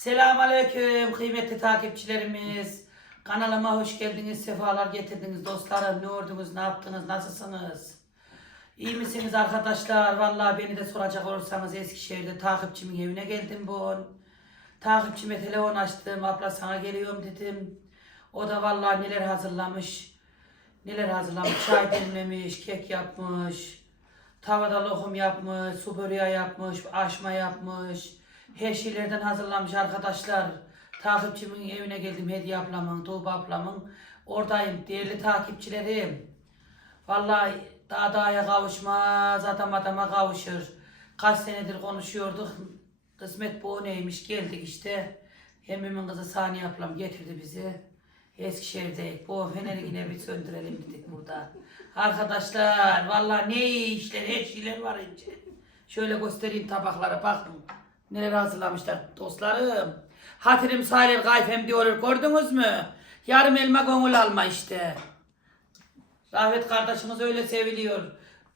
Selamünaleyküm kıymetli takipçilerimiz. Kanalıma hoş geldiniz, sefalar getirdiniz dostlarım. Ne ordunuz, ne yaptınız, nasılsınız? İyi misiniz arkadaşlar? Vallahi beni de soracak olursanız Eskişehir'de takipçimin evine geldim bu. Takipçime telefon açtım, abla sana geliyorum dedim. O da vallahi neler hazırlamış. Neler hazırlamış, çay demlemiş, kek yapmış. Tavada lokum yapmış, su böreği yapmış, aşma yapmış. Her şeylerden hazırlamış arkadaşlar. Takipçimin evine geldim Hediye ablamın, Tuğba ablamın. Oradayım değerli takipçilerim. Vallahi daha dağa kavuşmaz, adam adama kavuşur. Kaç senedir konuşuyorduk. Kısmet bu neymiş geldik işte. Hemimin kızı Saniye ablam getirdi bizi. Eskişehir'de bu feneri yine bir söndürelim dedik burada. Arkadaşlar vallahi ne işler her şeyler var ince. Şöyle göstereyim tabaklara bakın. Neler hazırlamışlar dostlarım. Hatırım sayılır kayfem diyorlar gördünüz mü? Yarım elma gönül alma işte. Rahmet kardeşimiz öyle seviliyor.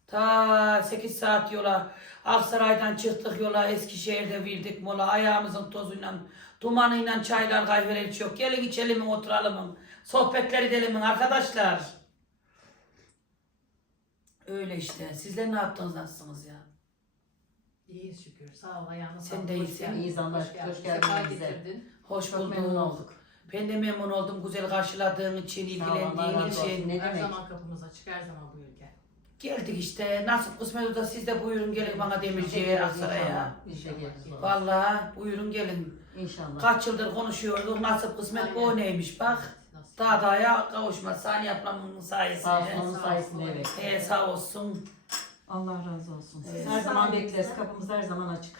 Ta 8 saat yola Aksaray'dan çıktık yola Eskişehir'de verdik mola ayağımızın tozuyla dumanıyla çaylar kahveler içiyor. Gelin içelim oturalım? Sohbetler edelim arkadaşlar? Öyle işte. Sizler ne yaptınız nasılsınız ya? İyiyiz şükür. Sağ ol ayağına Sen sağlık. de Hoş iyisin. geldin. İyiyiz Allah Hoş şükür. Hoş geldin Sefa bize. getirdin. Hoş bulduk. memnun olduk. Ben de memnun oldum güzel karşıladığın için, Sağ ol, Allah ilgilendiğin razı olsun. için. Ne her demek? zaman kapımız açık. Her zaman buyur gel. Geldik işte. Nasip kısmet olursa siz de buyurun gelin bana Demirci'ye, Aksaray'a. Geliriz valla. Vallahi buyurun gelin. İnşallah. Kaç yıldır konuşuyorduk. Nasip kısmet bu Aynen. neymiş bak. Nasıl? Daha daha kavuşma. Saniye ablamın Sağ sayesinde. olsun onun sayesinde evet. Ee, sağ olsun. Allah razı olsun. Siz Evet. her zaman Sayenizde. bekleriz. Kapımız her zaman açık.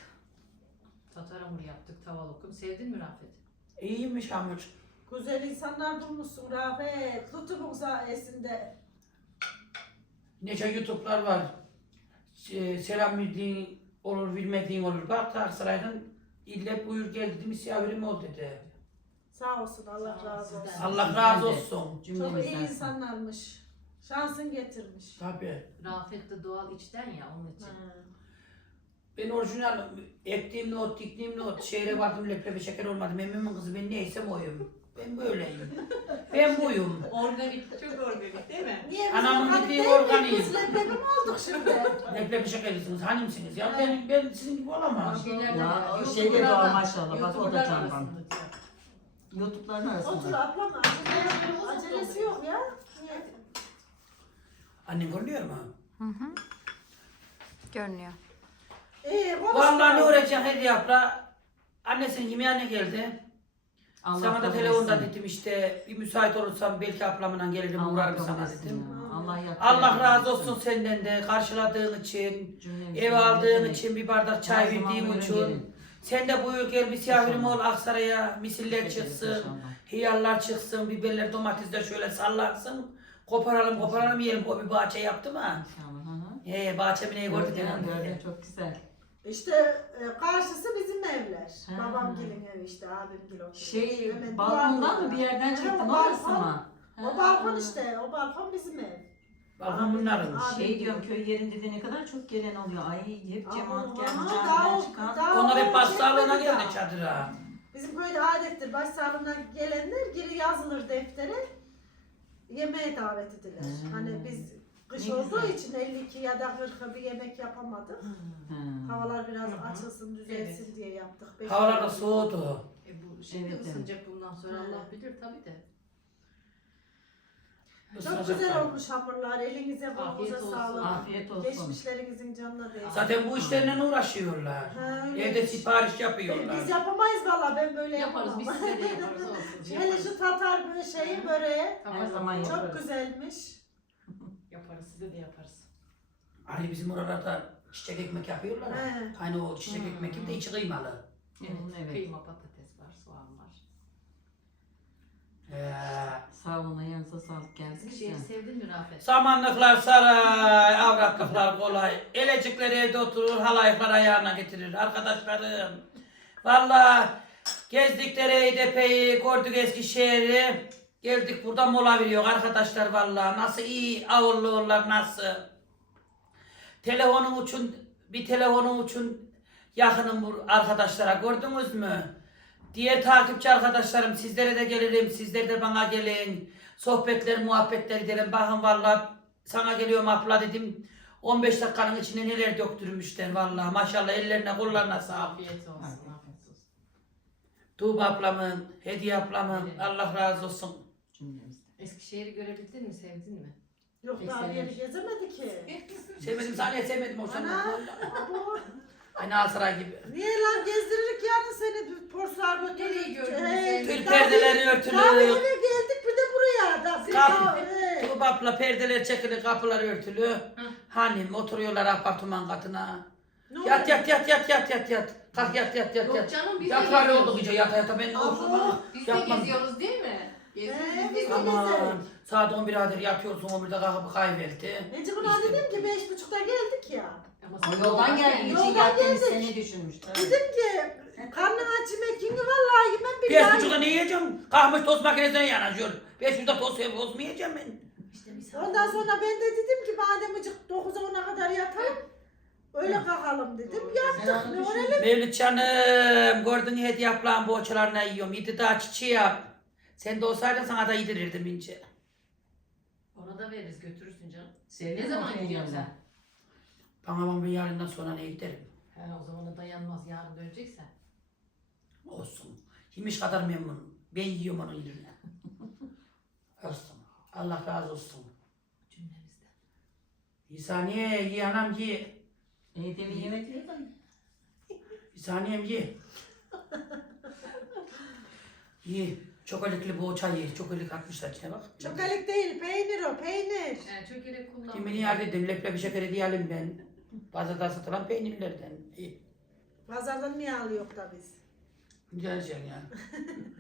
Tatar hamuru yaptık. Tava lokum. Sevdin mi Rafet? İyiymiş hamur. Güzel insanlar bulmuşsun Rafet. Tutubun sayesinde. Nece YouTube'lar var. Ee, selam bildiğin olur, bilmediğin olur. Bak Aksaray'dan ille buyur gel dedi, misafirim ol dedi. Sağ olsun Allah Sağ ol, razı olsun. sizden. Allah razı olsun. Çok Cümlemizden. iyi insanlarmış. Şansın getirmiş. Tabii. Rafet de doğal içten ya onun için. Ha. Ben orijinal ektiğim not, diktiğim not, şehre vardım leblebi şeker olmadı. Memnunum kızı ben neysem oyum. Ben böyleyim. Ben buyum. Organik. Çok organik değil mi? Niye biz Anamın organik dediği değil miyiz? organik. Biz leblebi mi olduk şimdi? Leblebi şekerlisiniz, hanımsınız ya? Ben, ben sizin gibi olamam. Şeylerden- Ya, o şeyde doğal maşallah. Bak, o da candan. arasında diyor. Youtube'ların Otur arasında. ablam acele, acelesi yok ya. Niye? Annen görünüyor mu? Görünüyor. İyi konuş. Vallahi ne uğraşacaksın hediye yapra. Annesinin yemeğine geldi. Allah sana da kabul telefonda etsin. dedim işte bir müsait olursam belki ablamla gelirim Allah uğrarım kabul sana etsin dedim. ya. Allah. Allah razı olsun senden de karşıladığın için, Cümlemizden ev aldığın demek? için, bir bardak çay Her zaman verdiğin buyurun için. gelin. Sen de buyur gel misafirim ol. Aksaray'a, misiller Teşekkür çıksın, inşallah. hıyarlar çıksın, biberler, domatesler şöyle sallansın. Koparalım koparalım yiyelim. O bir bahçe yaptı mı? İnşallah. hı hı. He bahçe mi neyi gördü Gördüm. Çok güzel. İşte e, karşısı bizim evler. Ha. Babam gelin evi işte abim gelin oturuyor. Şey, balkondan mı bir yerden Ha, çıktın o orası balkon. mı? O Ha. balkon işte, o balkon bizim ev. Balkon bunların. Şey diyorum köy yerinde de ne kadar çok gelen oluyor. Ay hep cemaat geldi daha camiden o- çıkan. daha Onlar hep o başsağlığına şey geldi çadıra. Bizim köyde adettir. Başsağlığına gelenler geri yazılır deftere. Yemeğe davet edilir. Hmm. Hani biz kış Ne olduğu güzel. için 52 ya da 40 bir yemek yapamadık. Ha. Havalar biraz hı. açılsın, düzelsin diye yaptık. Havalar da soğudu. E bu şimdi Evet, evet. ısınacak bundan sonra. Allah bilir tabii de. Çok güzel olmuş hamurlar. Elinize Afiyet olsun. sağlık. Afiyet olsun. Geçmişlerinizin canına değsin. Zaten bu işlerle uğraşıyorlar. Ha, öyle. Evde sipariş Biz yapıyorlar. yapamayız valla ben böyle Yaparız biz yapamam. size de yaparız olsun. Hele şu tatar böyle şeyi böreği Her zaman çok yaparız. güzelmiş. Yaparız size de yaparız. Hani bizim oralarda çiçek ekmek yapıyorlar. ya. He. Hani o çiçek ekmek gibi de içi kıymalı. Evet, evet. Kıyma patates var, soğan var. He. Sağ olun ayağınıza sağlık geldik Eskişehir'i ya. sevdin mi Rafet? Samanlıklar saray, avratlıklar kolay. Elecikler evde oturur, halayıklar ayağına getirir. Arkadaşlarım, valla gezdikleri Eydepe'yi, gördük Eskişehir'i. Geldik burada mola veriyor arkadaşlar valla. Nasıl iyi avurluyorlar nasıl. Telefonum uçun, bir telefonum uçun yakınım bu arkadaşlara gördünüz mü? Diğer takipçi arkadaşlarım sizlere de gelirim. Sizler de bana gelin. Sohbetler, muhabbetler edelim. Bakın valla sana geliyorum abla dedim. 15 dakikanın içinde neler döktürmüşler valla. Maşallah ellerine kollarına sağlık. Afiyet olsun. Afiyet Afiyet olsun. Tuğba ablamın, Hediye ablamın. Evet. Allah razı olsun. Eskişehir'i görebildin mi? Sevdin mi? Yok daha bir yeri gezemedi ki. Sevmedim saniye sevmedim o zaman. Ana. Aynı Alsaray gibi. Niye lan gezdiririk yarın seni porslar götürürük. Nereyi gördün sen? Tül daha bir- perdeleri örtülü. eve geldik bir de buraya. Da, Kapı. Hey. Tuğba abla perdeler çekili, kapılar örtülü. Hanım oturuyorlar apartman katına. Ne Yat yat yat yat yat yat yat. Kalk yat yat yat Yok yat. canım biz de Yat var geziyoruz. oldu gece yata yata ben ne olsun bana. Biz de Yapmam. geziyoruz değil mi? Geziyoruz Ee, biz de geziyoruz. Aman saat 11 adır yatıyorsun 11'de kalkıp. Ece buna İşte. dedim ki beş buçukta geldik ya. Ama O sen yoldan geldiğin geldin. için Yoldan geldik. seni düşünmüştü. Dedim ki karnın aç yemek yenge vallahi yemem Beş billahi. buçukta ne yiyeceğim? Kalkmış tost makinesine yanaşıyor. Beş buçukta tost sev tost mu yiyeceğim ben? İşte misafir. Ondan sonra ben de dedim ki madem acık 9'a 10'a kadar yatalım. Öyle kalkalım dedim. Sen Yattık ne öyle Mevlüt canım gördün hediye yapılan boğaçalarına yiyorum. Yedi daha çiçeği yap. Sen de olsaydın sana da yedirirdim ince. Ona da veririz götürürsün canım. Sevdin Ne zaman gidiyorsun sen? Bana ben bir yarından sonra ne giderim? He o zaman da dayanmaz yarın döneceksen. Olsun. Yemiş kadar memnunum. Ben yiyorum onun yerine. Olsun. Allah razı olsun. Cümlemizden. Bir saniye ye anam ye. E demin yemek yiyor da. Bir saniyem ye. ye. Çokolikli boğaça ye. Çokolik atmışlar içine bak. Çokelik değil peynir o peynir. Yani çökelek kullanma. Kimini yardım edeyim. Leblebi şekeri diyelim ben. Pazarda satılan peynirlerden. İyi. Pazardan niye alıyor da biz? Geleceksin ya.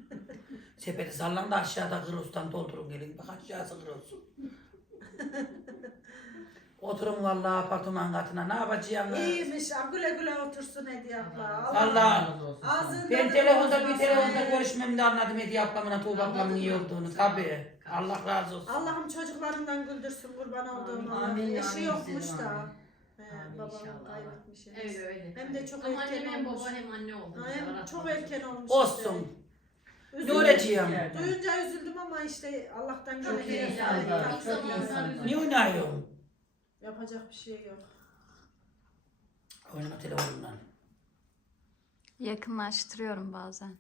Sepeti sallan da aşağıda kırostan doldurun gelin. Bak aşağısı kıros. Oturun vallahi apartman katına. Ne yapacaksınız? İyiymiş. ha, Güle güle otursun Hediye abla. Allah. razı olsun. Ağzın- Ben telefonda bir telefonda görüşmemde anladım Hediye ablamla Tuğba ablamın iyi olduğunu. Tabii. Allah razı olsun. Allah'ım çocuklarından güldürsün kurban olduğum Amin, Allah. amin, Eşi amin, yokmuş da. amin. He, Amin inşallah. kaybetmiş. Öyle öyle. Hem de çok Ama erken annem hem olmuş. baba hem anne oldu. Ha, bize, hem aratmadı. çok erken olmuş. Olsun. Üzüldüm. olacağım? Duyunca üzüldüm ama işte Allah'tan Çok iyi çok üzülüyor. Niye oynuyorsun? Yapacak bir şey yok. Oynama telefonundan. Yakınlaştırıyorum bazen.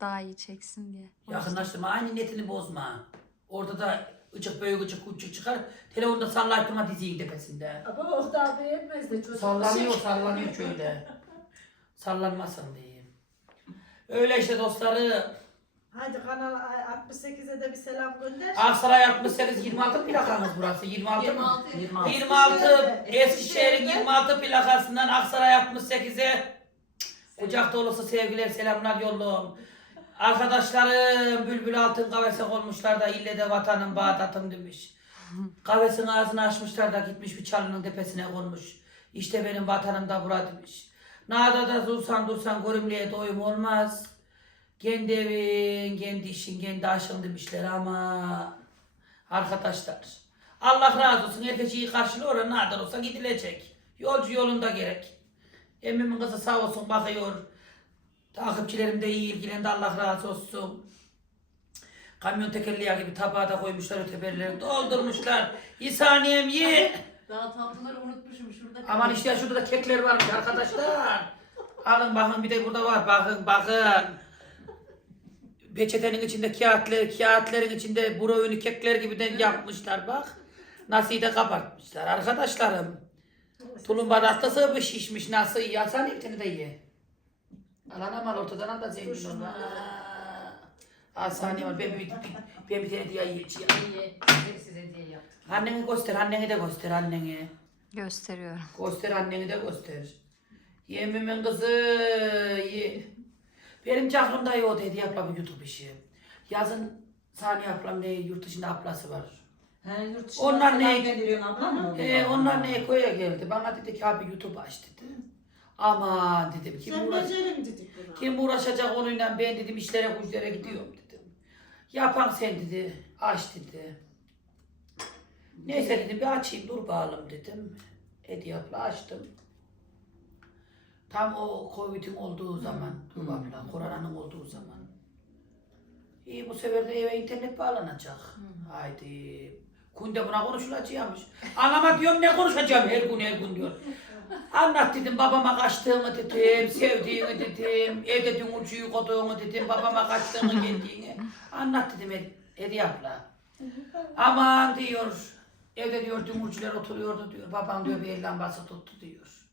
Daha iyi çeksin diye. Yakınlaştırma. Aynı netini bozma. Orada da ıcık büyük ıcık küçük çıkar. Telefonda sallayıp durma dizinin tepesinde. Ama o da beğenmez de çocuk. Sallanıyor sallanıyor şöyle. Sallanmasın diye. Öyle işte dostları. Hadi kanal 68'e de bir selam gönder. Aksaray 68 26 plakamız burası. 26 mı? 26. 26. 26 Eskişehir'in 26 plakasından Aksaray 68'e kucak dolusu sevgiler selamlar yolluyorum. Arkadaşlarım bülbül altın kahvesi olmuşlar da ille de vatanın Bağdat'ım demiş. Kahvesinin ağzını açmışlar da gitmiş bir çalının tepesine konmuş. İşte benim vatanım da bura demiş. Nada da dursan dursan görümlüğe doyum olmaz. Kendi evin, kendi işin, kendi aşın demişler ama arkadaşlar Allah razı olsun herkes iyi karşılıyor kadar olsa gidilecek. Yolcu yolunda gerek. Emmimin kızı sağ olsun bakıyor. Takipçilerim de iyi ilgilendi Allah razı olsun. Kamyon tekerleği gibi tabağa da koymuşlar öteberleri doldurmuşlar. İsaniyem ye. Daha tatlıları unutmuşum şurada. Aman işte şurada da kekler varmış arkadaşlar. Alın bakın bir de burada var bakın bakın. Peçetenin içinde kağıtlar, kağıtların içinde brownie kekler gibi de yapmışlar bak. Nasıl da kabartmışlar arkadaşlarım. Tulumba tatlısı bir şişmiş nasıl bir tane de ye. Alana mal ortadan al da zengin ol. Saniye var ben bir, bir, ben bir tane diye yiyeceğim. İyi. Size, size diye yaptık. Anneni göster anneni de göster anneni. Gösteriyorum. Göster anneni de göster. Yemimin kızı ye. Benim aklımda yok dedi abla bir YouTube işi. Yazın Saniye ablam ne yurt dışında ablası var. He, yurt Onlar ne- abla mı? Ee, onlar ne koya geldi. Bana dedi ki abi YouTube aç dedi. Aman dedim kim, Sen uğraş becerin dedik buna. kim uğraşacak onunla ben dedim işlere güçlere gidiyorum dedim. Yapan sen dedi. Aç dedi. Neyse dedim bir açayım dur bakalım dedim. Hediye abla açtım. Tam o Covid'in olduğu zaman. Tuğba abla, koronanın olduğu zaman. İyi bu sefer de eve internet bağlanacak. Haydi. Kunde buna konuşulacakmış. Anama diyorum ne konuşacağım her gün her gün diyor. Anlat dedim babama kaçtığımı dedim, sevdiğimi dedim, evde dün ucuyu koduğumu dedim, babama kaçtığımı geldiğini. Anlat dedim Ed- Hediye abla. Aman diyor, evde diyor dümürcüler oturuyordu diyor, babam diyor bir el lambası tuttu diyor.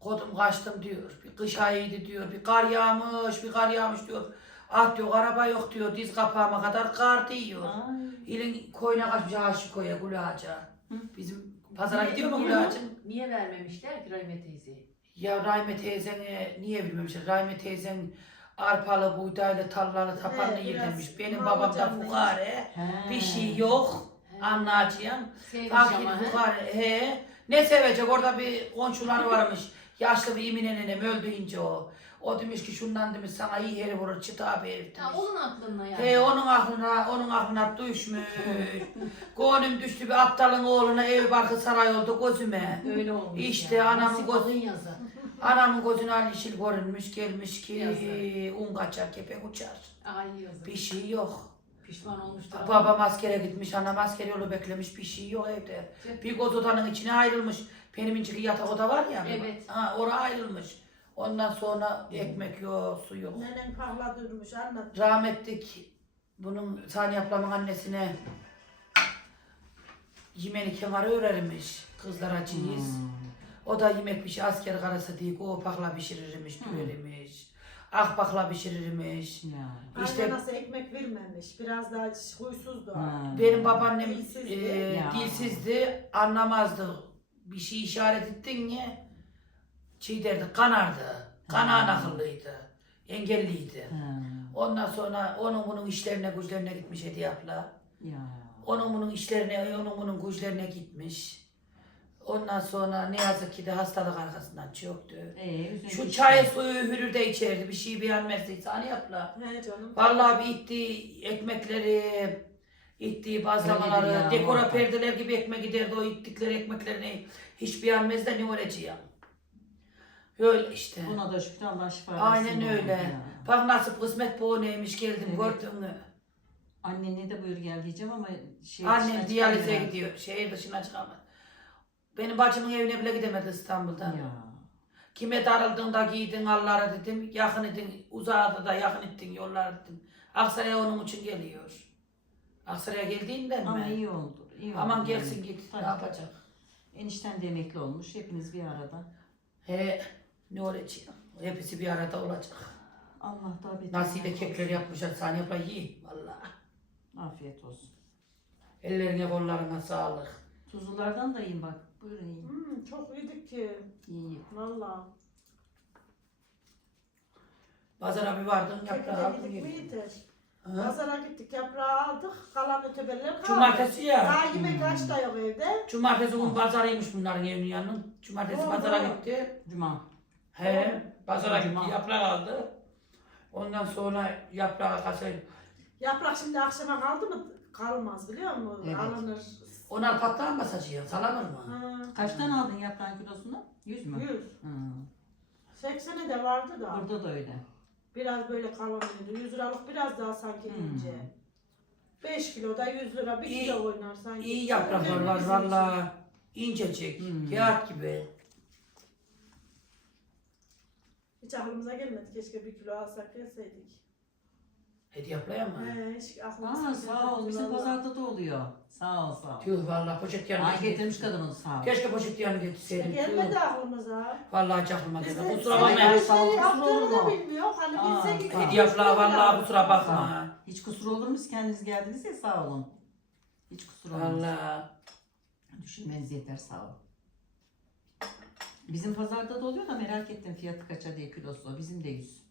Kodum kaçtım diyor, bir kış ayıydı diyor, bir kar yağmış, bir kar yağmış diyor. Ah diyor araba yok diyor, diz kapağıma kadar kar diyor. Ay. İlin koyuna kaçmış ağaçı koya, gül ağaca. Bizim pazara Niye- gidiyor mu niye- gül ağacın? Niye vermemişler ki Rahime teyzeyi? Ya Rahime teyzene niye bilmemişler? Rahime teyzen arpalı, buğdaylı, tarlalı, tapanlı yerlenmiş. biraz Benim mal babam da canlıymış. fukare. He. Bir şey yok. Anlayacağım. Sevmiş Fakir ama he? fukare. He. Ne sevecek? Orada bir komşuları varmış. Yaşlı bir imine nenem öldüğünce o. O demiş ki şundan demiş sana iyi heri vurur çıta bir herif Ha, demiş. onun aklına yani. He onun aklına, onun aklına düşmüş. Gönlüm düştü bir aptalın oğluna ev barkı saray oldu gözüme. Öyle olmuş İşte yani. anamın Nasip göz- alın yazar. Anamın gözüne yeşil görünmüş gelmiş ki Yazık. un kaçar kepek uçar. Ay yazık. Bir şey yok. Pişman olmuştur ama. Babam askere gitmiş, anam asker yolu beklemiş bir şey yok evde. Bir göz odanın içine ayrılmış. Benim inciki yatak oda var ya. Evet. Ha, oraya ayrılmış. Ondan sonra ekmek yok, su yok. Nenen pahla durmuş anlat. Rahmetlik bunun Saniye ablamın annesine yemeni kenarı örermiş kızlara çiğiz. Hmm. O da yemek pişir, asker karısı değil, o pakla pişirirmiş, Hmm. düğermiş. Akbakla pişirirmiş. Ya. İşte- İşte nasıl ekmek vermemiş. Biraz daha huysuzdu. Ha. Benim babaannem Dilsizdi. e, Ya. dilsizdi, anlamazdı. Bir şey işaret ettin ya, şey derdi, kanardı. Kanağın Ha. akıllıydı, engelliydi. Ha. Ondan sonra onun bunun işlerine güçlerine gitmiş Hediye abla. Ya. Onun bunun işlerine, onun bunun güçlerine gitmiş. Ondan sonra ne yazık ki de hastalık arkasından çöktü. Ee, üzüntü Şu işte. çayı suyu hürür de içerdi. Bir şey beğenmezdiyse hani yapla. He canım. Vallahi bir ittiği ekmekleri, ittiği bazlamaları, Öyledir ya, dekora vallahi. perdeler gibi ekmek giderdi o ittikleri ekmeklerini. Hiç beğenmez de ne olacağım. Öyle işte. Buna da şükür Allah şifa versin. Aynen öyle. Ya. Bak nasip kısmet bu neymiş geldim Evet. gördün mü? Annenle de buyur gel diyeceğim ama şey Annem diyalize çıkamıyor. gidiyor. Şehir dışına çıkamaz. Benim bacımın evine bile gidemedi İstanbul'dan. Ya. Kime darıldın da giydin Allah'a dedim. Yakın edin, uzağa da yakın ettin yollar dedim. Aksaray'a onun için geliyor. Aksaray'a geldiğinden Ama mi? iyi oldu. iyi Aman oldu gelsin yani. git. Tabii, ne yapacak? Enişten de emekli olmuş. Hepiniz bir arada. He, ne olacak? Hepsi bir arada olacak. Allah da beter. Nasibe kekler yapmışlar. Saniye abla iyi. Vallahi. Afiyet olsun. Ellerine kollarına sağlık. Tuzlulardan da yiyin bak. Buyurun yiyin. Hmm, çok yedik ki. İyi. Valla. Pazara bir vardın yaprağı Kekide aldın yedik mi yedin. yeter. Hı? Pazara gittik yaprağı aldık. Kalan ötebeller kaldı. Cumartesi ya. Daha yemek Hmm. kaç da yok evde. Cumartesi gün pazarıymış bunların evinin yanının. Cumartesi Doğru, pazara gitti. Cuma. He, pazara Cuma. gitti, yaprak aldı. Ondan sonra yaprağı kasayı. Yaprak şimdi akşama kaldı mı kalmaz biliyor musun? Evet. Alınır. Onlar patlar mı saçıyor, salanır mı? Ha, Kaçtan aldın yaprağın kilosunu? 100 mü? yüz. Hı. 80'e de vardı da. Burada da öyle. Biraz böyle kalındı. 100 liralık biraz daha sanki Hmm. ince. 5 kilo da 100 lira bir İyi- kilo oynar sanki. İyi yapraklar var Bizim valla. İncecik, Hmm. kağıt gibi. için. Hiç aklımıza gelmedi. Keşke bir kilo alsak gelseydik. Hediye ablaya mı? He, hiç aklımıza Aa sağ ol. Bizim pazarda da oluyor. Sağ ol sağ ol. Tüh valla poşet yanına Ay getirmiş kadının sağ ol. Keşke poşet yanına getirseydim. gelmedi Tüh. aklımıza. Vallahi hiç aklıma Biz gelmedi. de Kusura Ay, bakma. sen sağ ol, yaptığını kusura da bakma. bilmiyor. Hani Aa, bilsek sağ ol. Hediye abla vallahi kusura Sağ bakma. Hiç kusur olur mu? Siz kendiniz geldiniz ya sağ olun. Hiç kusur olmaz. Valla. Düşünmeniz yeter sağ ol. Bizim pazarda da oluyor da merak ettim fiyatı kaça diye kilosu. Bizim de 100.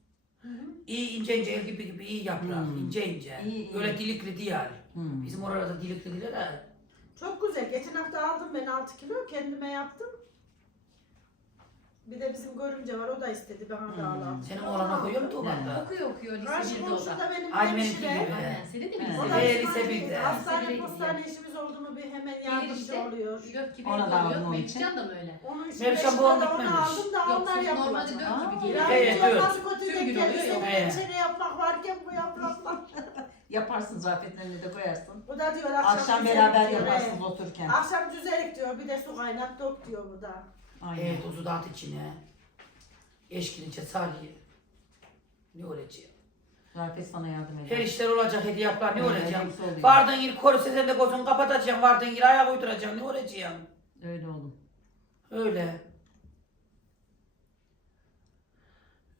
İyi ince ince el gibi gibi iyi yaprak. Hmm. ince ince. İyi, iyi. Öyle dilikli değil. Hmm. Bizim oralarda dilikli değil de. Çok güzel. Geçen hafta aldım ben 6 kilo. Kendime yaptım. Bir de bizim görümce var o da istedi bana da Hmm. alalım. Senin oğlan okuyor mu Tuğba'da? Okuyor okuyor lise Karşı 1'de o da. benim Aynı benimki hemşire. gibi. Aynen senin de mi Evet. O lise da Ee, bir? lise birde. Hastane Lise birde postane işimiz oldu mu bir hemen yardımcı işte. oluyor. Pilot gibi Ona da oluyor. onun için. Da mı öyle? Onun için beş bu onu aldım da Yok onlar siz normalde yapılacak. dört gibi geliyor. Evet, kötü Tüm gün oluyor ya. Evet. yapmak varken bu yapraklar. Yaparsın zafiyetlerini de koyarsın. Bu da diyor akşam, Akşam beraber diyor, yaparsınız he. otururken. Akşam güzelik diyor bir de su kaynat dök diyor bu da. Aynen. Evet tuzu da at içine. Eşkilince salih. Ne olacak? Rafet sana yardım eder. Her işler olacak hediye ne olacak? hepsi oluyor. Vardın yıl koru sen de gözünü kapatacaksın. Vardın yıl ayak uyduracaksın. Ne olacak? Öyle oğlum. Öyle.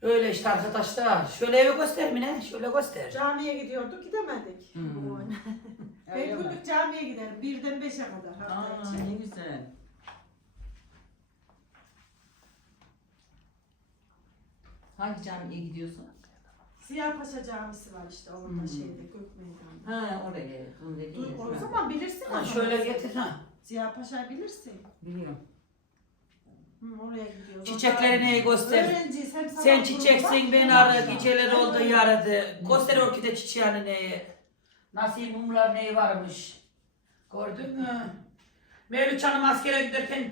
Öyle işte arkadaşlar. Şöyle evi göster Mine. Şöyle göster. Camiye gidiyorduk gidemedik. Hmm. Ben mi? günlük camiye giderim. Birden beşe kadar hafta Aa içi. ne güzel. Hangi camiye gidiyorsun? Siyahpaşa Camisi var işte orada Hmm. şeyde Gök Meydanı'nda. Ha oraya. Bunu dediğin Dur, o zaman bilirsin Ha, şöyle getir ha. Siyahpaşa bilirsin. Biliyorum. Hı, oraya gidiyoruz. Çiçeklerini göster. Öğrenciyiz hem sabah Sen çiçeksin Maşallah. aradı. Geceler oldu yaradı. Göster orkide çiçeğini neyi. Nasıl mumlar neyi varmış. Gördün mü? Mevlüt Hanım askere giderken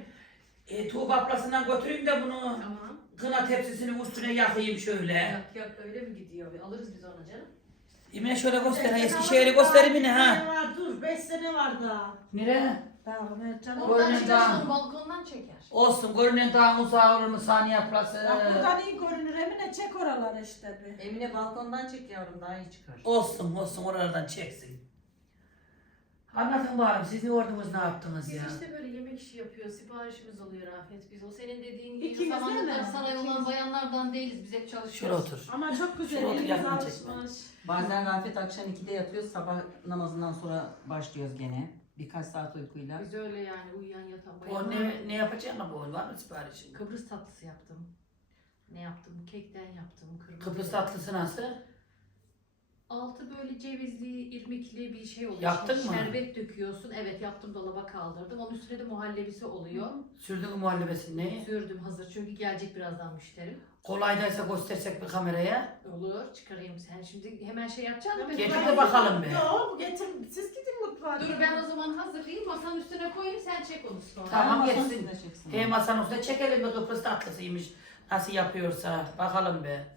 e, Tuğba ablasından götüreyim de bunu Tamam. Kına tepsisinin üstüne yakayım şöyle. Yok yok öyle mi gidiyor? Alırız biz onu canım. Yine şöyle göster. ha, Eskişehir'i yine beş ha. Var, dur 5 sene var daha. Nere? Daha Mertcan. Orada Oradan daha? onu balkondan çeker. Olsun görünen daha uzağa olur mu saniye ablası. Bak buradan iyi görünür Emine çek oraları işte bir. Emine balkondan çek yavrum daha iyi çıkar. Olsun olsun oralardan çeksin. Anlatın bakalım siz ne ordunuz ne yaptınız Biz ya? işte böyle yemek işi yapıyoruz. Siparişimiz oluyor Afet biz. O senin dediğin gibi İkimiz mi? saray olan İkimiz. bayanlardan değiliz. Biz hep Şöyle çalışıyoruz. otur. Ama çok güzel Şurada elimiz yakın alışmış. Bazen Rafet akşam 2'de yatıyoruz. Sabah namazından sonra başlıyoruz gene. Birkaç saat uykuyla. Biz öyle yani uyuyan yatan O bayanlar. ne, ne yapacağım bu var mı siparişin? Kıbrıs tatlısı yaptım. Ne yaptım? Kekten yaptım. Kırmızı. Kıbrıs tatlısı nasıl? Altı böyle cevizli, irmikli bir şey oluyor. Yaptın Şimdi mı? Şerbet döküyorsun. Evet yaptım dolaba kaldırdım. Onun üstüne de muhallebisi oluyor. Sürdün mü muhallebesini? Sürdüm hazır çünkü gelecek birazdan müşterim. Kolaydaysa göstersek bir kameraya. Olur çıkarayım sen şimdi hemen şey yapacaksın mı? Getir de bakalım be. Yok getir. Siz gidin mutfağa. Dur ben o zaman hazırlayayım masanın üstüne koyayım sen çek onu sonra. Tamam, Ama geçsin. sonrasında çeksin. He masanın üstüne çekelim bir Kıbrıs tatlısıymış. Nasıl yapıyorsa bakalım be.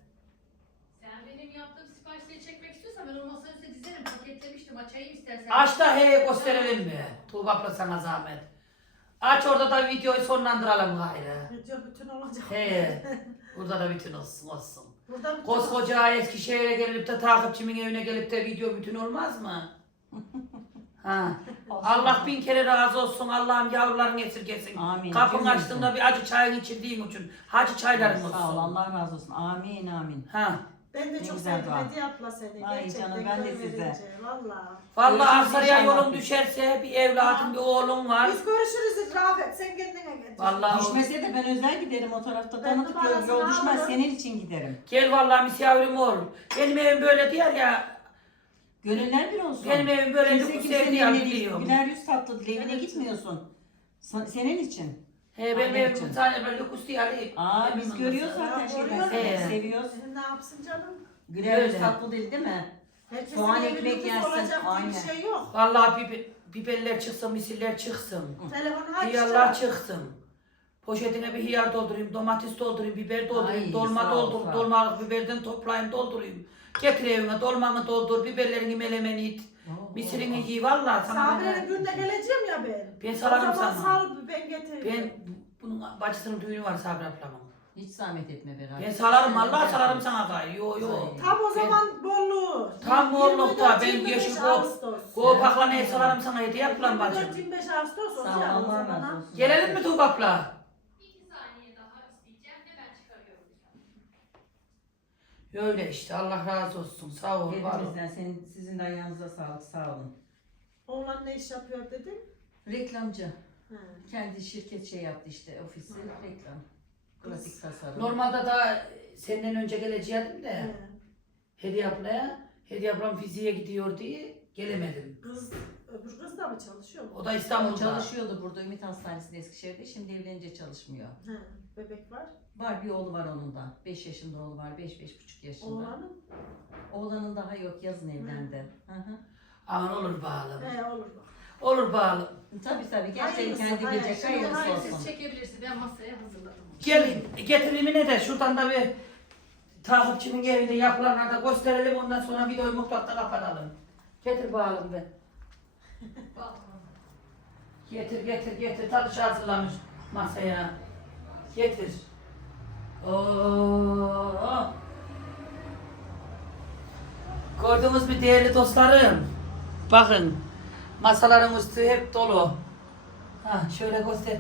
Sen benim yaptığım siparişleri çekmek istiyorsan ben onu masanın üstüne dizerim paketlemiştim açayım istersen. Aç da he gösterelim be. Tuğba abla sana zahmet. Aç orada da videoyu sonlandıralım gayrı. Video bütün olacak. He. Burada da bütün olsun olsun. Burada bütün Koskoca Eskişehir'e gelip de takipçimin evine gelip de video bütün olmaz mı? ha. Allah bin kere razı olsun. Allah'ım yavrularını esirgesin. Amin. Cümlemize. açtığında bir acı çayın içirdiğin için. Hacı çayların olsun. Sağ ol Allah razı olsun. Amin amin. Ha. Ben de Ne çok güzel sevdim dua. Hediye abla seni. Ay Gerçekten canım, ben de size. verince, Valla. Vallahi Görüşürüz Aksaray'a inşallah yolun düşerse bir evladın bir oğlun var. Biz görüşürüz Rafet. Sen kendine gel. Vallahi Düşmese de ben özel giderim o tarafta. Ben Tanıdık numarasını yol, yol düşmez. aldım. Senin için giderim. Gel vallahi misafirim ol. Benim evim böyle diyor ya. Gönüller bir olsun. Benim evim böyle Kimse lüks kimsenin ev diyor evine değil. biliyorum. Güler yüz tatlı. Evine gitmiyorsun. Sa- Senin için. He benim Aynen evim canım. sadece böyle lüks diyor. Aa biz görüyoruz zaten görüyoruz. He. Seviyoruz. Senin ne yapsın canım? Güler Öyle. tatlı dil değil mi? Herkesin Soğan evi ekmek yersin, olacak diye aynen. bir şey yok. Vallahi biber, biberler çıksın, misiller çıksın. Telefonu Hıyarlar açacağım. çıksın. Poşetine bir hıyar doldurayım, domates doldurayım, biber doldurayım, Ay, dolma sağ ol, doldur, sağ ol. dolmalık biberden toplayayım doldurayım. Getir evime, dolmanı doldur, biberlerini melemeni it, Oo. misirini giy vallahi sana Sabri'nin ben, günde geleceğim ya ben. ben salarım o zaman sana. sal ben getiririm. Ben, bunun bacısının düğünü var Sabri ablamın. Hiç zahmet etme beraber. Ben salarım, vallahi salarım sana gay. Yo yo. Tam o zaman bollu. Tam bollukta, ben 24-25 yeşil kop- Ağustos. Kovpakla ne salarım sana hediye yap lan bacım. 24-25 Ağustos Sağ ol olacak o Allah zaman. razı ha. olsun. Gelelim mi Tuğba abla? İki saniye daha isteyeceğim hemen çıkarıyorum. Öyle işte Allah razı olsun. Sağ ol. Var ol. Hepimizden senin, sizin de ayağınıza sağlık sağ olun. Oğlan ne iş yapıyor dedin? Reklamcı. He. Kendi şirket şey yaptı işte ofisi reklam. Grafik tasarım. Normalde da senden önce geleceğim de He. Hediye ablaya. Hediye ablam fiziğe gidiyor diye gelemedim. Kız Öbür kız da mı çalışıyor mu? O da O İstanbul'da. çalışıyordu burada Ümit Hastanesi'nde Eskişehir'de. Şimdi evlenince çalışmıyor. He, bebek var. Var bir oğlu var onun da. 5 yaşında oğlu var. 5-5,5 yaşında. Oğlanın. Oğlanın daha yok. Yazın evlendi. Hı hı. Aman olur bağlı. He olur bak. Olur bağlı. Tabii tabii. Gerçekten Hayırlısı, kendi hayır. bilecek. Şimdi Hayırlısı Hayır olsun. siz çekebilirsiniz. Ben masaya hazırladım. Gelin getireyim yine de şuradan da bir takipçinin evinde yapılanları da gösterelim ondan sonra videoyu mutfakta kapatalım. Getir bağlım be. Bak. Getir getir getir tanış hazırlamış masaya. Getir. Oo. Gördünüz mü değerli dostlarım? Bakın masaların üstü hep dolu. Ha şöyle göster.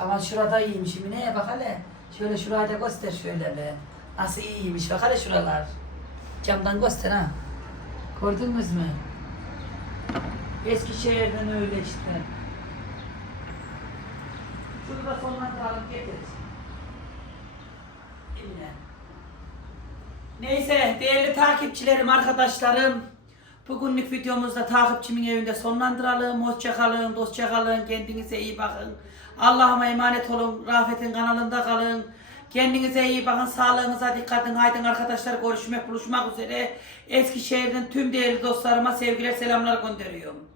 Ama şurada iyiymiş Emine'ye bak hele. Şöyle şurayı da göster şöyle be. Nasıl iyiymiş bak hele şuralar. Camdan göster ha. Gördünüz mü? Eskişehir'den öyle işte. Şunu da sonlandıralım getir. Emine. Neyse değerli takipçilerim, arkadaşlarım. Bugünlük videomuzda takipçimin evinde sonlandıralım. Hoşça kalın, dostça kalın, kendinize iyi bakın. Allah'ıma emanet olun, Rafet'in kanalında kalın. Kendinize iyi bakın, sağlığınıza dikkat edin. Haydi arkadaşlar görüşmek, buluşmak üzere. Eskişehir'den tüm değerli dostlarıma sevgiler, selamlar gönderiyorum.